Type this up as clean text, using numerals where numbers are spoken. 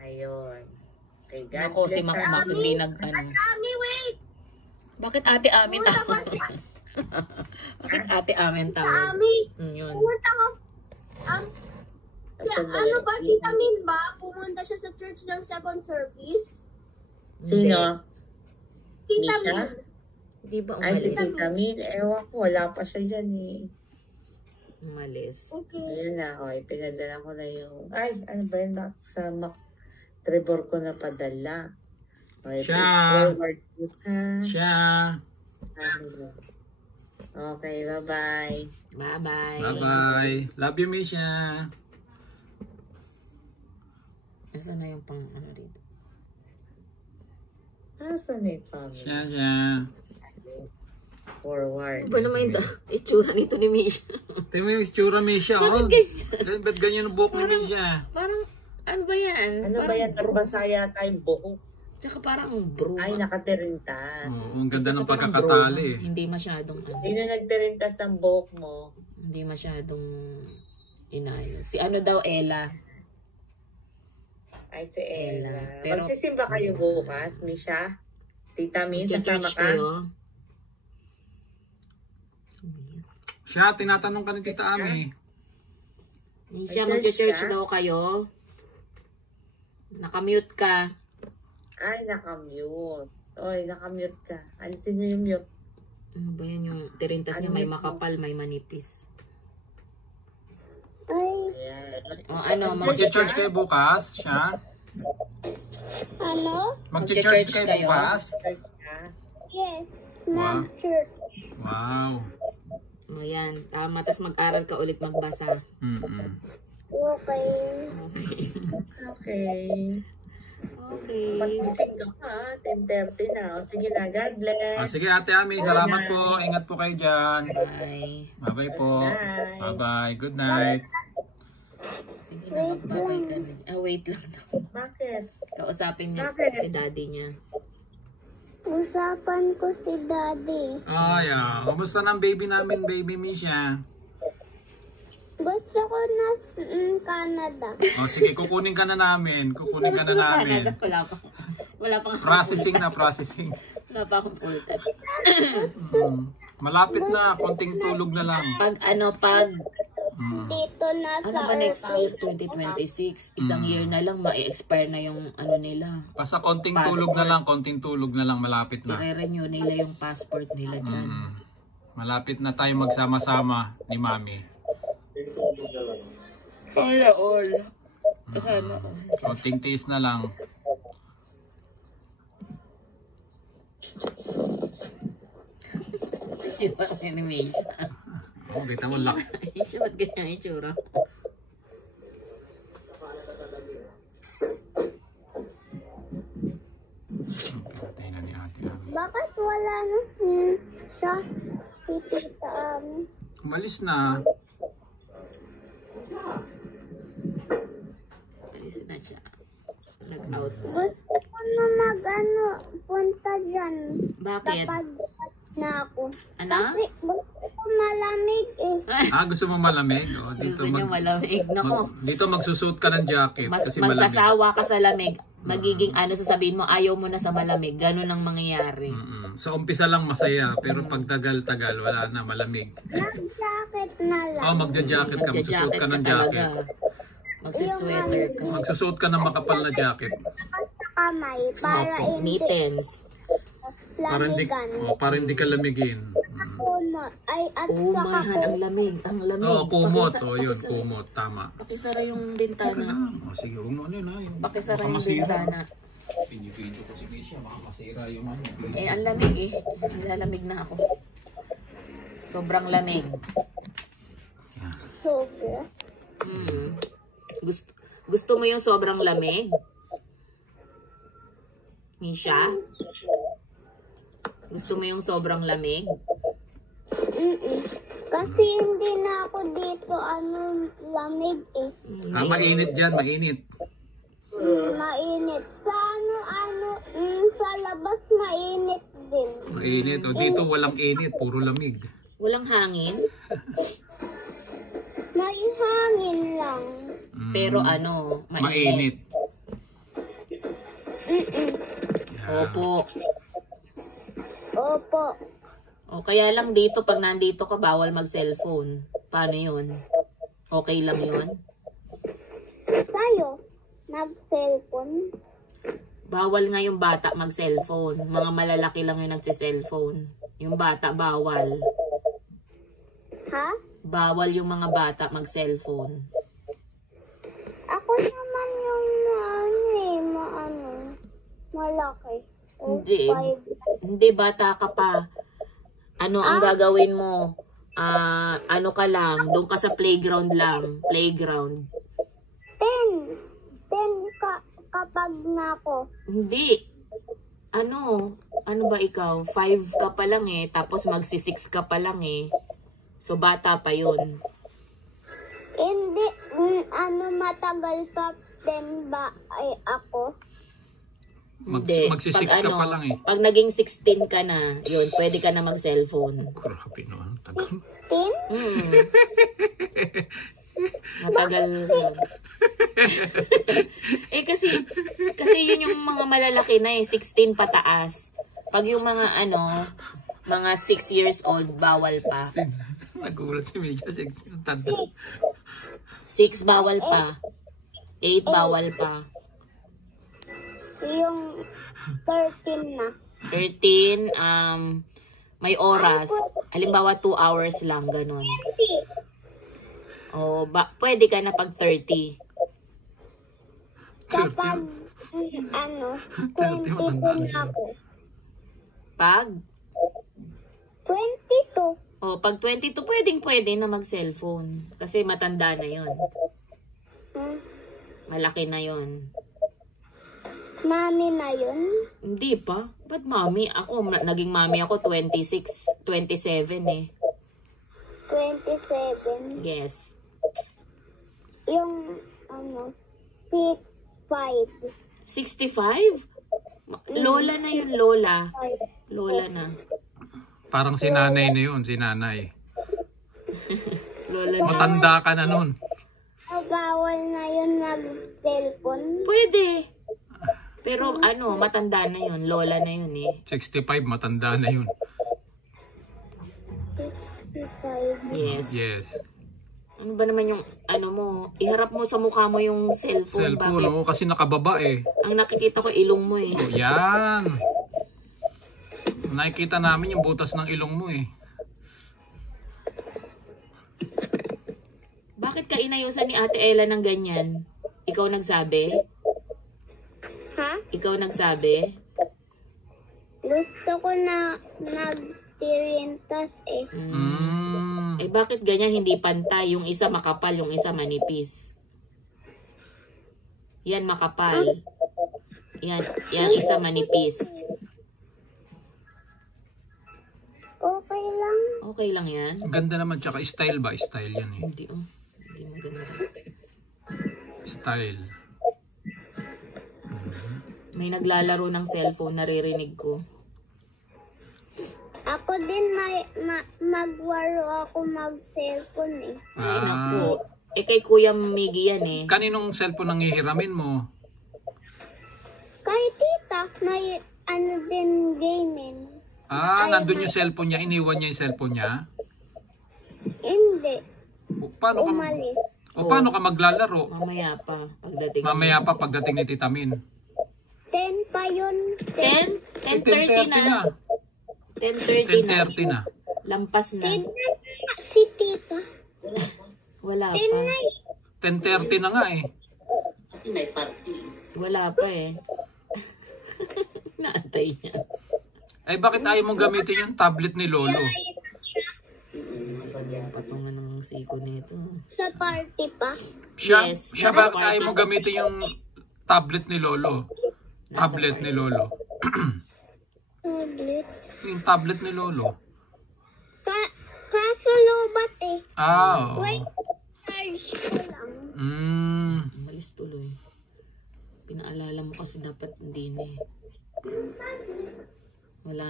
Ayun. Okay, God Nako, si bless Mac her. hindi nag ano. Ami, wait! Bakit ate amin tawag? Bakit ate amin tawag? Ami, Yun. pumunta ka. Asan na Ano yun? ba, Tita Min ba? Pumunta siya sa church ng second service? Sino? Tita Misha? Min. Di ba Ay, si umalis? Tita Min. Ewan ko, wala pa siya dyan eh. Umalis. Okay. Ayun na, okay. Pinadala ko na yung... Ay, ano ba yun? Bakit sa Trevor ko na padala? Okay, Siya. forward ko sa... Siya. Okay, bye-bye. Bye-bye. Bye-bye. Love you, Misha. Nasaan na yung pang ano rito? Asan na yung family? Siya. Forward. Ano ba naman yung itsura nito ni Misha? Tingnan mo yung itsura, Misha. Bakit Oh. ganyan? Ba't ganyan ang buhok ni Misha? Parang, ano ba yan? Ano ba yan? Nabasa yata yung buhok. Tsaka parang bro. Ay, nakatirintas. Oh, ang ganda ng Tsaka parang pagkakatali. bro. Hindi masyadong ano. Sino nagtirintas ng buhok mo? Hindi masyadong inayos. Si ano daw, Ella. Ay, si Ella. Pero- Magsisimba kayo bukas, Misha? Tita Min, sasama Church ka? kayo. Siya, tinatanong ka ni Tita Ami. Misha, May church mag-church ka? daw kayo. Nakamute ka. Ay, nakamute. Oy, nakamute ka. Alisin mo yung mute. Ano ba yan yung tirintas niya? Ano May yun? makapal, may manipis. Ayan. O ano, Mag-church kayo bukas, siya? Ano? Mag-church kayo kayo? bukas? Yes. Wow. Mag-church. Wow. O yan, tama. Tapos mag-aral ka ulit magbasa. Mm-mm. Okay. Okay. Okay. Pag-gising ka pa, 10:30 na. O sige na, God bless. Ah, sige, Ate Ami, salamat po. Ingat po kayo dyan. Bye. Bye-bye po. Good night. Bye-bye. Good night. Sige na, magbabay ka na. Ah, wait lang daw. Bakit? Kausapin niya Bakit? si daddy niya. Usapan ko si Daddy. Oh, yeah. Kumusta ng baby namin, baby Misha? Gusto ko na Canada. Oh, sige, kukunin ka na namin. Kukunin ka na namin. Wala pang Processing na, processing. Wala pa akong full time. Malapit na, konting tulog na lang. Pag Dito na sa ano ba next Irvine. year, 2026, isang year na lang, ma-expire na yung ano nila. Basta konting tulog na lang, malapit na. I-renew nila yung passport nila dyan. Malapit na tayo magsama-sama ni Mami. Kaya all. Sana all. Konting tiis na lang. Itsura ng animation. Oh, kita mo laki. Siya, ba't ganyan ang itsura? Patay na ni Ate Ami. Bakit wala na siya? Si Tita Ami. Umalis na. Alis na siya. Nag-out. Gusto ko na punta dyan. Bakit? Kapag na ako. Ano? Kasi gusto ko malamig eh. Ah, gusto mo malamig? O, dito, Gusto niya malamig. Nako. dito magsusuot ka ng jacket kasi malamig. Magsasawa ka sa lamig. Magiging ano, sasabihin mo, ayaw mo na sa malamig. Ganun ang mangyayari. Sa umpisa lang masaya, pero pag tagal-tagal, wala na, malamig. Mag-jacket na lang. Oh, magja-jacket ka, magsusuot ka ng talaga. jacket. Magsisweater ka. Magsusuot ka ng makapal na jacket. Sa kamay para Opo, hindi mittens. lamigan. Para hindi ka lamigin. Kumot. Ay, at Oh saka my hand, ang lamig. Ang lamig. Oh, kumot. Pakisa- Oh, yun, pakisara- kumot. Tama. Pakisara yung Okay bintana. lang. Oh, sige, huwag mo ano yun, ha. Pakisara Baka yung masira. bintana. Pinipinto ko si Misha, baka masira yung ano. Eh, ang lamig eh. Nilalamig na ako. Sobrang lamig. sobra. Gusto mo yung sobrang lamig? Misha? Gusto mo yung sobrang lamig? Kasi hindi na ako dito lamig eh. Ah, mainit dyan, mainit. Mainit. Sa sa labas mainit din. Mainit. O, dito walang init, puro lamig. Walang hangin? May hangin lang. Pero ano, mainit. Mainit. Yeah. Opo. Opo. O kaya lang dito, pag nandito ka, bawal mag-cellphone. Paano yun? Okay lang yun? Sa'yo, nag-cellphone. Bawal nga yung bata mag-cellphone. Mga malalaki lang yung nagsi-cellphone. Yung bata, bawal. Ha? Bawal yung mga bata mag-cellphone. Ako naman yung malaki. O, Hindi. 5. Hindi, bata ka pa. Ano ang gagawin mo? Ano ka lang, doon ka sa playground lang. Playground. 10. 10 kapag na ako. Hindi. Ano ba ikaw? 5 ka pa lang eh. Tapos magsi-6 ka pa lang eh. So, bata pa yun. Hindi, matagal pa din ba ay ako? Hindi. Magsi-6 Pag ka pa lang eh. Pag naging 16 ka na, yun, pwede ka na mag-cellphone. Grabe no, ang tagal. 10? Matagal yun. Eh kasi yun yung mga malalaki na eh, 16 pataas. Pag yung mga mga 6 years old, bawal pa. 16. Nagulat si Mika, 16. Tanda. 6 bawal pa. 8 bawal pa. Yung 13 na. 13, may oras. Halimbawa 2 hours lang, ganun. O, pwede ka na pag 30. Kapag, 22 na ako. Pag? 22. O, pag 22, pwede na mag-cellphone. Kasi matanda na yon. Malaki na yon. Mami na yun? Hindi pa. Ba't mami? Naging mami ako 26, 27 eh. 27. Yes. Yung, 65. 65? Lola na yun, Lola. Lola na. Parang si nanay na yun, si nanay. Lola na. Matanda ka na nun. Bawal na yun mag-cellphone? Pwede. Pero matanda na yun. Lola na yun eh. 65, matanda na yun. 65. Yes. Yes. Ano ba naman yung mo? Iharap mo sa mukha mo yung cellphone. Cellphone, Bakit? oo, kasi nakababa eh. Ang nakikita ko ilong mo eh. Oh, yan. Nakikita namin yung butas ng ilong mo eh. Bakit ka inayusan ni Ate Ella ng ganyan? Ikaw nagsabi? Ha? Ikaw nagsabi? Gusto ko na magtirintas eh. Eh bakit ganyan hindi pantay? Yung isa makapal, yung isa manipis. Yan makapal. Yan isa manipis. Okay lang. Okay lang yan? Ang ganda naman, tsaka style ba? Style yan eh. Hindi Hindi maganda. Style. May naglalaro ng cellphone, naririnig ko. Ako din magwaro ako mag-cellphone eh. Ay, naku. Eh kay Kuya Miggy yan eh. Kaninong cellphone ang hihiramin mo? Kay tita, may din gaming. Nandun yung cellphone niya, iniwan niya yung cellphone niya? Hindi. Paano ka, Umalis. paano ka maglalaro? Mamaya pa, pagdating. Mamaya pa pagdating ni Tita Min. 10 pa yun. 10? 10:30 na. 10:30 na. 10:30 na. Lampas na. 10 si tita. Wala 10 pa. na eh. 10:30 na nga eh. Wala pa eh. Naantay niya. Ay bakit ayaw mong gamitin yung tablet ni Lolo? Patungan ng siko nito. Sa party pa. Siya Yes, bakit nasa ayaw mong gamitin yung tablet ni Lolo? Tablet ni Lolo. Tablet. Yung tablet ni Lolo. Kaso lobat eh. Oo. Wait, charge ko lang. Malis tuloy. Pinaalala mo kasi dapat hindi na eh. Wala